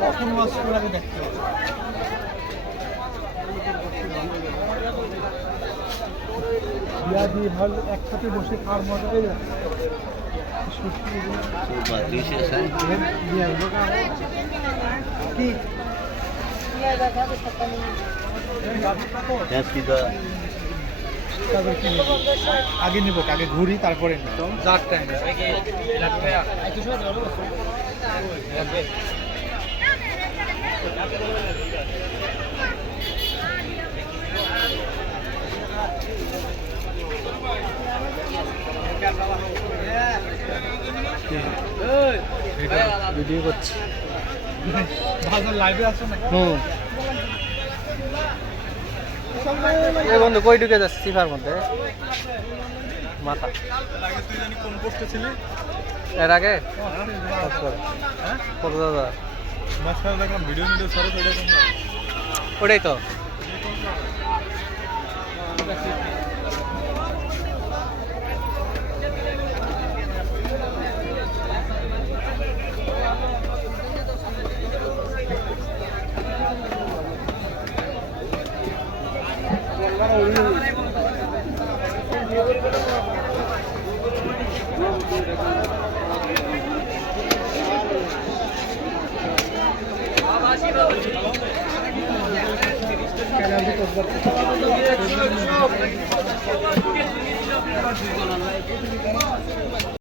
কখন মাছ করে দেখতে বিয়া দিয়ে ভালো একসাথে বসে খাওয়ার মজা হয়ে যায়। আগে নেবো, আগে ঘুরি তারপরে যার টাইম ভিডিও করছি। লাইভে আসো না? এই বন্ধু কই ঢুকে যাচ্ছে সিফার মধ্যে মাথা কোন পোস্টে ছিলে এর আগে? কত দাদা মাঝখানে দেখলাম ভিডিও সরে ওটাই তো